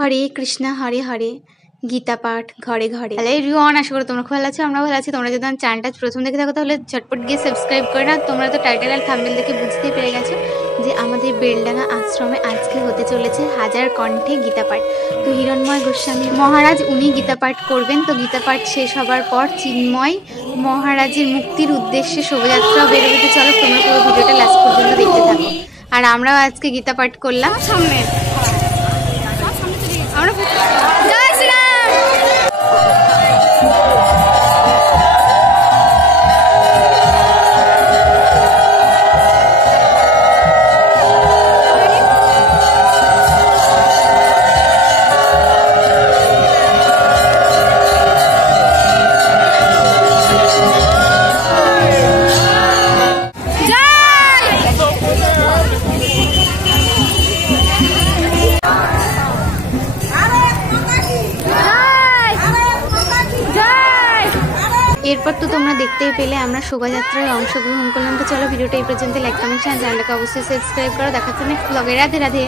হরে কৃষ্ণ হরে হরে গীতা পাঠ ঘরে ঘরে। হ্যালো এভরিওয়ান, আশা করি তোমরা খুব ভালো আছো, আমরা ভালো আছি। তোমরা যদি আমার চ্যানেলটা প্রথম দেখে থাকো তাহলে ঝটপট গিয়ে সাবস্ক্রাইব করে না। তোমরা তো টাইটেল আর থাম্বনেল দেখে বুঝতেই পেরে গেছো যে আমাদের বেলডাঙ্গা আশ্রমে আজকে হতে চলেছে হাজার কণ্ঠে গীতা পাঠ। তো হিরণময় গোস্বামী মহারাজ উনি গীতা পাঠ করবেন। তো গীতা পাঠ শেষ হবার পর চিন্ময় মহারাজের মুক্তির উদ্দেশ্যে শোভাযাত্রা বেরোবে। তো চলো তোমরা পুরো ভিডিওটা লাস্ট পর্যন্ত দেখতে থাকো। আর আমরাও আজকে গীতা পাঠ করলাম সামনে আমরা। জয় শ্রীরাম। এরপর তো তোমরা দেখতেই পেলে আমরা শোভাযাত্রায় অংশগ্রহণ করলাম। তো চলো ভিডিওটা এই পর্যন্ত লাইক কমেন্ট চ্যানেলটাকে অবশ্যই সাবস্ক্রাইব করো। দেখাচ্ছি নেক্সট ব্লগে। রাধে রাধে।